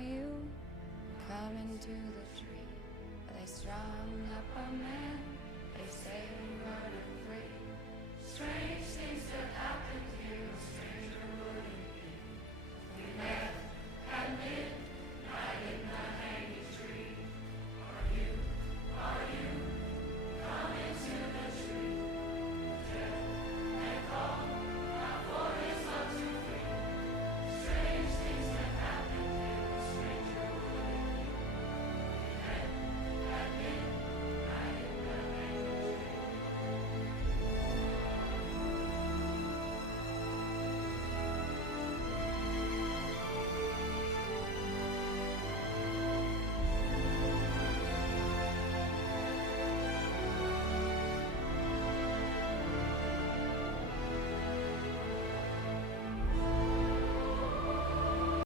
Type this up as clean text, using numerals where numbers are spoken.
are you coming to the tree? They strung up a man, they say we running free. Strange things that happened here, stranger would it be? We met